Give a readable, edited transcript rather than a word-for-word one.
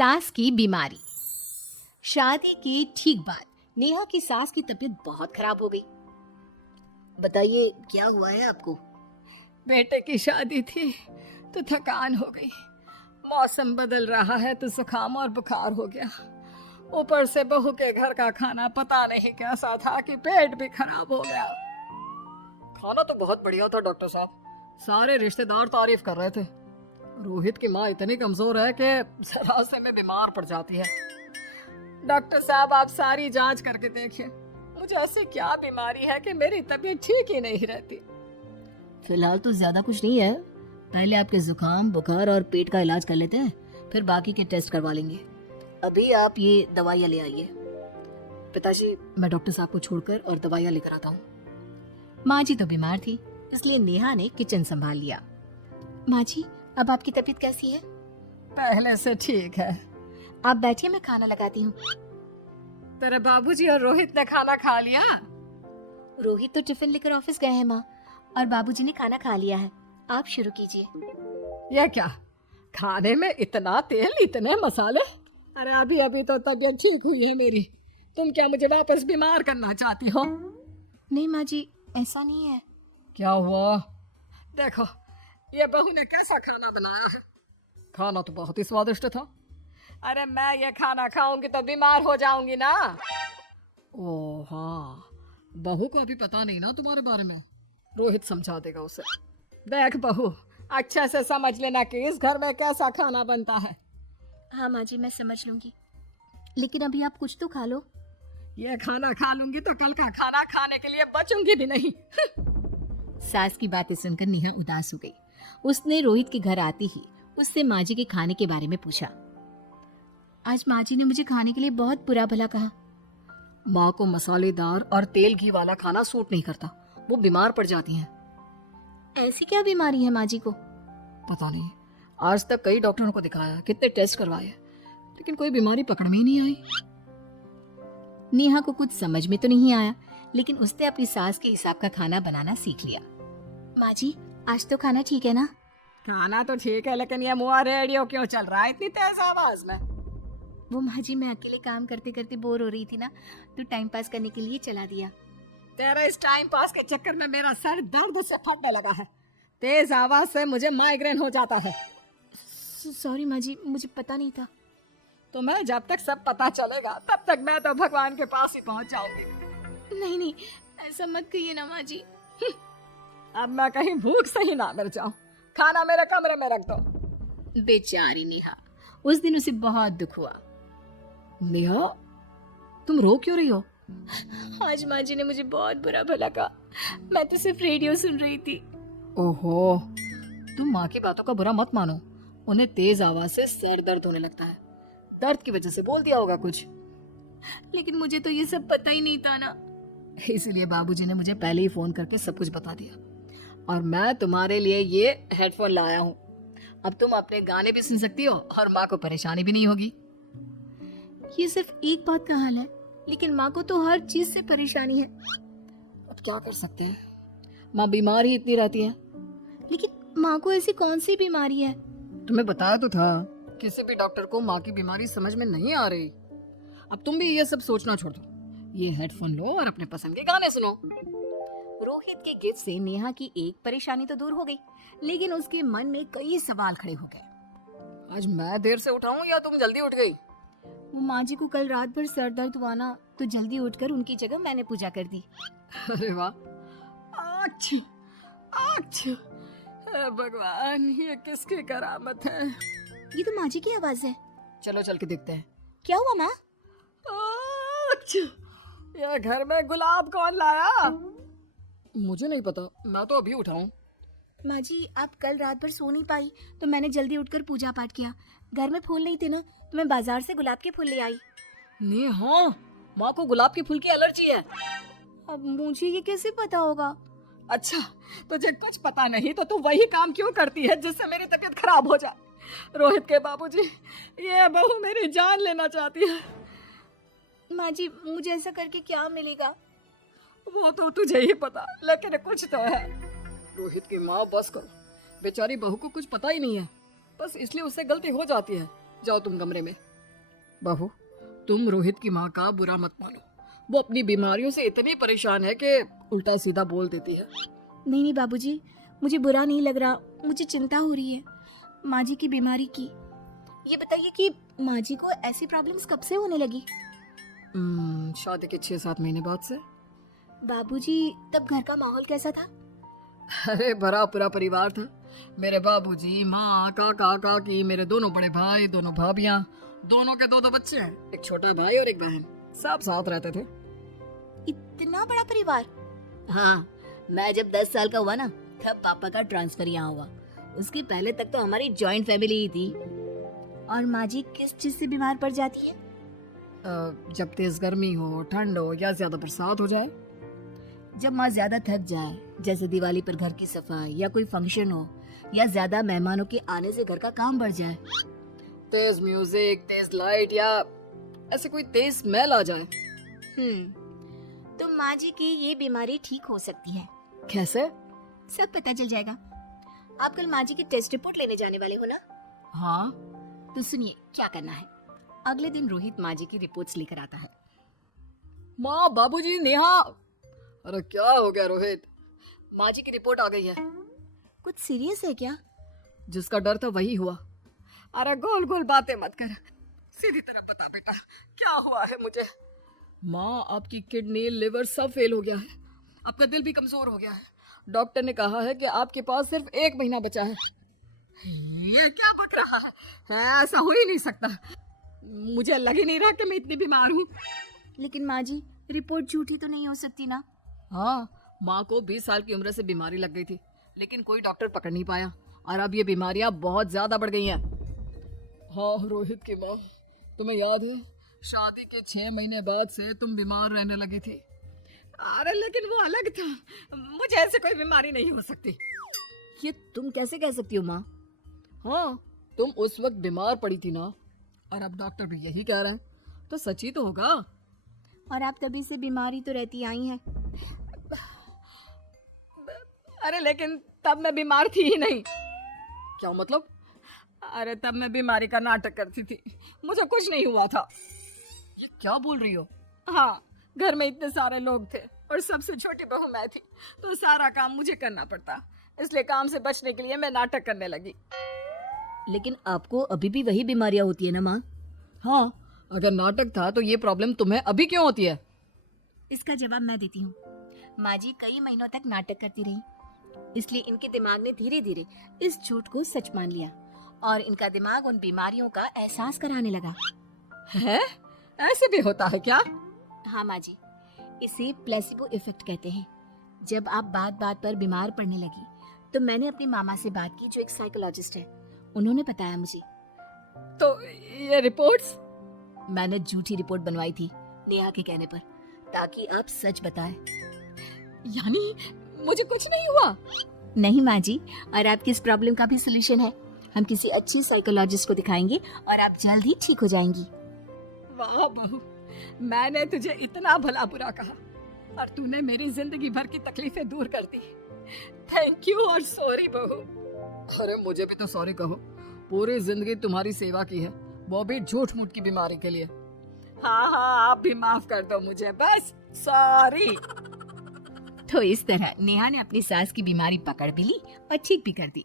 सास की बीमारी। शादी के ठीक बाद नेहा की सास की तबीयत बहुत खराब हो गई। बताइए क्या हुआ है आपको? बेटे की शादी थी तो थकान हो गई। मौसम बदल रहा है तो जुकाम और बुखार हो गया। ऊपर से बहू के घर का खाना पता नहीं कैसा था कि पेट भी खराब हो गया। खाना तो बहुत बढ़िया था डॉक्टर साहब, सारे रिश्तेदार तारीफ कर रहे थे। रोहित की माँ इतनी कमजोर है कि जरा से में बीमार पड़ जाती है। डॉक्टर साहब आप सारी जांच करके देखिए, मुझे ऐसी क्या बीमारी है कि मेरी तबीयत ठीक ही नहीं रहती। फिलहाल तो ज्यादा कुछ नहीं है, पहले आपके जुकाम बुखार और पेट का इलाज कर लेते हैं, फिर बाकी के टेस्ट करवा लेंगे। अभी आप ये दवाइयाँ ले आइए। पिताजी, मैं डॉक्टर साहब को छोड़कर और दवाइयाँ लेकर आता हूँ। माँ जी तो बीमार थी, इसलिए नेहा ने किचन संभाल लिया। माँ जी, अब आपकी तबीयत कैसी है? पहले से ठीक है। आप बैठिए, मैं खाना लगाती हूँ। तेरे बाबूजी और रोहित ने खाना खा लिया? रोहित तो टिफिन लेकर ऑफिस गए हैं माँ, और बाबूजी ने खाना खा लिया है। आप शुरू कीजिए। यह क्या, खाने में इतना तेल इतने मसाले? अरे अभी अभी तो तबीयत ठीक हुई है मेरी, तुम क्या मुझे वापस बीमार करना चाहती हो? नहीं माँ जी, ऐसा नहीं है। क्या हुआ? देखो ये बहू ने कैसा खाना बनाया है। खाना तो बहुत ही स्वादिष्ट था। अरे मैं ये खाना खाऊंगी तो बीमार हो जाऊंगी ना। ओ हाँ, बहू को अभी पता नहीं ना तुम्हारे बारे में, रोहित समझा देगा उसे। देख बहू, अच्छे से समझ लेना कि इस घर में कैसा खाना बनता है। हाँ माँ जी, मैं समझ लूंगी, लेकिन अभी आप कुछ तो खा लो। ये खाना खा लूंगी तो कल का खाना खाने के लिए बचूंगी भी नहीं। सास की बातें सुनकर नेहा उदास हो गई। उसने रोहित के घर आते ही उससे माँ जी के खाने के बारे में पूछा। आज माँ जी ने मुझे खाने के लिए बहुत बुरा भला कहा। माँ को मसालेदार और तेल घी वाला खाना सूट नहीं करता, वो बीमार पड़ जाती हैं। ऐसी क्या बीमारी है माँ जी को? पता नहीं, आज तक कई डॉक्टरों को दिखाया, कितने टेस्ट करवाए, लेकिन कोई बीमारी पकड़ में ही नहीं आई। नेहा को कुछ समझ में तो नहीं आया, लेकिन उसने अपनी सास के हिसाब का खाना बनाना सीख लिया। माँ जी, आज तो खाना ठीक है ना? खाना तो ठीक है, लेकिन ये मुआ रेडियो क्यों चल रहा है इतनी तेज आवाज में? वो माँ जी, मैं अकेले काम करते करते बोर हो रही थी ना, तो टाइम पास करने के लिए चला दिया। तेरे इस टाइम पास के चक्कर में मेरा सर दर्द से फटने लगा है। तेज आवाज से मुझे माइग्रेन हो जाता है। सॉरी माँ जी, मुझे पता नहीं था। तुम्हें जब तक सब पता चलेगा तब तक मैं तो भगवान के पास ही पहुंच जाऊंगी। नहीं नहीं, ऐसा मत कहिए ना माँ जी। अब मैं कहीं भूख से ही ना मर जाऊं। खाना मेरे कमरे में रख दो। बेचारी नेहा, उस दिन उसे बहुत दुख हुआ। नेहा, तुम रो क्यों रही हो? आज माँ जी ने मुझे बहुत बुरा भला कहा। मैं तो सिर्फ रेडियो सुन रही थी। ओहो, तुम माँ की बातों का बुरा मत मानो। उन्हें तेज आवाज से सर दर्द होने लगता है, दर्द की वजह से बोल दिया होगा कुछ। लेकिन मुझे तो ये सब पता ही नहीं था ना। इसीलिए बाबूजी ने मुझे पहले ही फोन करके सब कुछ बता दिया, और मैं तुम्हारे लिए ये हेडफोन लाया हूँ। अब तुम अपने गाने भी सुन सकती हो और माँ को परेशानी भी नहीं होगी। ये सिर्फ एक बात का हाल है, लेकिन माँ को तो हर चीज से परेशानी है। अब क्या कर सकते हैं, माँ बीमार ही इतनी रहती है। लेकिन माँ को ऐसी कौन सी बीमारी है? तुम्हें बताया तो था, किसी भी डॉक्टर को माँ की बीमारी समझ में नहीं आ रही। अब तुम भी ये सब सोचना छोड़ दो, ये हेडफोन लो और अपने पसंद के गाने सुनो। रोहित के गिफ्ट से नेहा की एक परेशानी तो दूर हो गई, लेकिन उसके मन में कई सवाल खड़े हो गए। आज मैं देर से उठाऊं या तुम जल्दी उठ गई? वो माँ जी को कल रात भर सर दर्द हुआ ना, तो जल्दी उठकर उनकी जगह मैंने पूजा कर दी। अरे वाह, अच्छा अच्छा, भगवान ये किसकी करामत है? ये तो माँ जी की आवाज है। चलो चल के देखते हैं। क्या हुआ माँ? अच्छा, ये घर में गुलाब कौन लाया? मुझे नहीं पता, मैं तो अभी उठाऊं। माँ जी, आप कल रात भर सो नहीं पाई, तो मैंने जल्दी उठकर पूजा पाठ किया। घर में फूल नहीं थे ना, तो मैं बाजार से गुलाब के फूल ले आई। नेहा, माँ को गुलाब के फूल की एलर्जी है। अब मुझे ये कैसे पता होगा? अच्छा, तुझे कुछ पता नहीं तो तू वही काम क्यों करती है जिससे मेरी तबीयत खराब हो जाए? रोहित के बाबूजी, ये बहू मेरी जान लेना चाहती है। माँ जी, मुझे ऐसा करके क्या मिलेगा? वो तो तुझे ही पता, लेकिन कुछ तो है। रोहित की माँ बस करो, बेचारी बहू को कुछ पता ही नहीं है, बस इसलिए उससे गलती हो जाती है। जाओ तुम कमरे में। बहू, तुम रोहित की माँ का बुरा मत मानो। वो अपनी बीमारियों से इतनी परेशान है कि उल्टा सीधा बोल देती है। नहीं नहीं बाबूजी, मुझे बुरा नहीं लग रहा, मुझे चिंता हो रही है माँ जी की बीमारी की। ये बताइए कि माँ जी को ऐसी प्रॉब्लम्स कब से होने लगी? शादी के 6-7 महीने बाद से। बाबूजी, तब घर का माहौल कैसा था? अरे भरा पूरा परिवार था। मेरे बाबूजी, माँ, काका, काकी, मेरे दोनों बड़े भाई, दोनों भाभियाँ, दोनों के 2 बच्चे हैं, एक छोटा भाई और एक बहन, सब साथ रहते थे। इतना बड़ा परिवार? हाँ, मैं जब 10 साल का हुआ ना, तब पापा का ट्रांसफर यहाँ हुआ। उसके पहले तक तो हमारी जॉइंट फैमिली ही थी। और माँ जी किस चीज से बीमार पड़ जाती है? जब तेज गर्मी हो, ठंड हो या ज्यादा बरसात हो जाए। जब माँ ज्यादा थक जाए, जैसे दिवाली पर घर की सफाई या कोई फंक्शन हो, या ज्यादा मेहमानों के आने से घर का काम बढ़ जाए। तेज म्यूजिक, तेज लाइट या ऐसे कोई तेज स्मेल आ जाए। तो माँ जी की ये बीमारी ठीक हो सकती है। कैसे? सब पता चल जाएगा। आप कल माँ जी की टेस्ट रिपोर्ट लेने जाने वाले हो ना? हाँ। तो सुनिए क्या करना है। अगले दिन रोहित माँ जी की रिपोर्ट्स लेकर आता है। माँ, बाबूजी, नेहा। अरे क्या हो गया रोहित? माँ जी की रिपोर्ट आ गई है। कुछ सीरियस है क्या? जिसका डर था वही हुआ। अरे गोल गोल बातें मत कर, सीधी तरह बता बेटा, क्या हुआ है मुझे? माँ, आपकी किडनी, लिवर सब फेल हो गया है। आपका दिल भी कमजोर हो गया है। डॉक्टर ने कहा है कि आपके पास सिर्फ 1 महीना बचा है। ये क्या बक रहा है? ऐसा हो ही नहीं सकता। मुझे लग ही नहीं रहा कि मैं इतनी बीमार हूँ। लेकिन माँ जी, रिपोर्ट झूठी तो नहीं हो सकती ना? हाँ, माँ को 20 साल की उम्र से बीमारी लग गई थी, लेकिन कोई डॉक्टर पकड़ नहीं पाया और अब ये बीमारियां बहुत ज्यादा बढ़ गई हैं। हाँ रोहित की माँ, तुम्हें याद है शादी के 6 महीने बाद से तुम बीमार रहने लगी थी। अरे लेकिन वो अलग था, मुझे ऐसे कोई बीमारी नहीं हो सकती। ये तुम कैसे कह सकती हो माँ? हाँ, तुम उस वक्त बीमार पड़ी थी ना, और अब डॉक्टर भी यही कह रहे हैं, तो सच ही तो होगा। और आप तभी से बीमारी तो रहती आई हैं। अरे लेकिन तब मैं बीमार थी ही नहीं। क्या मतलब? अरे तब मैं बीमारी का नाटक करती थी, मुझे कुछ नहीं हुआ था। ये क्या बोल रही हो? हाँ, घर में इतने सारे लोग थे और सबसे छोटी बहू मैं थी, तो सारा काम मुझे करना पड़ता, इसलिए काम से बचने के लिए मैं नाटक करने लगी। लेकिन आपको अभी भी वही बीमारियां होती है ना माँ? हाँ, अगर नाटक था तो ये प्रॉब्लम तुम्हें अभी क्यों होती है? इसका जवाब मैं देती हूँ। माँ जी कई महीनों तक नाटक करती रही, इसलिए इनके दिमाग ने धीरे धीरे इस झूठ को सच मान लिया और इनका दिमाग उन बीमारियों का एहसास कराने लगा। है? ऐसे भी होता है क्या? हाँ माँ जी, इसे प्लेसिबो इफेक्ट कहते हैं। जब आप बात बात पर बीमार पड़ने लगी तो मैंने अपनी मामा से बात की, जो एक साइकोलॉजिस्ट है। उन्होंने बताया मुझे। तो ये रिपोर्ट्स? मैंने झूठी रिपोर्ट बनवाई थी नेहा के कहने पर, ताकि आप सच बताएं। यानी मुझे कुछ नहीं हुआ? नहीं माँ जी, और आपकी इस प्रॉब्लम का भी सोल्यूशन है। हम किसी अच्छी साइकोलॉजिस्ट को दिखाएंगे और आप जल्द ही ठीक हो जाएंगी। वाह बहू, मैंने तुझे इतना भला बुरा कहा और तूने मेरी जिंदगी भर की तकलीफें दूर कर दी। थैंक यू और सॉरी बहू। अरे मुझे भी तो सॉरी कहो, पूरी जिंदगी तुम्हारी सेवा की है, वो भी झूठ मूठ की बीमारी के लिए। हाँ हाँ, आप भी माफ कर दो मुझे, बस सॉरी। तो इस तरह नेहा ने अपनी सास की बीमारी पकड़ भी ली और ठीक भी कर दी।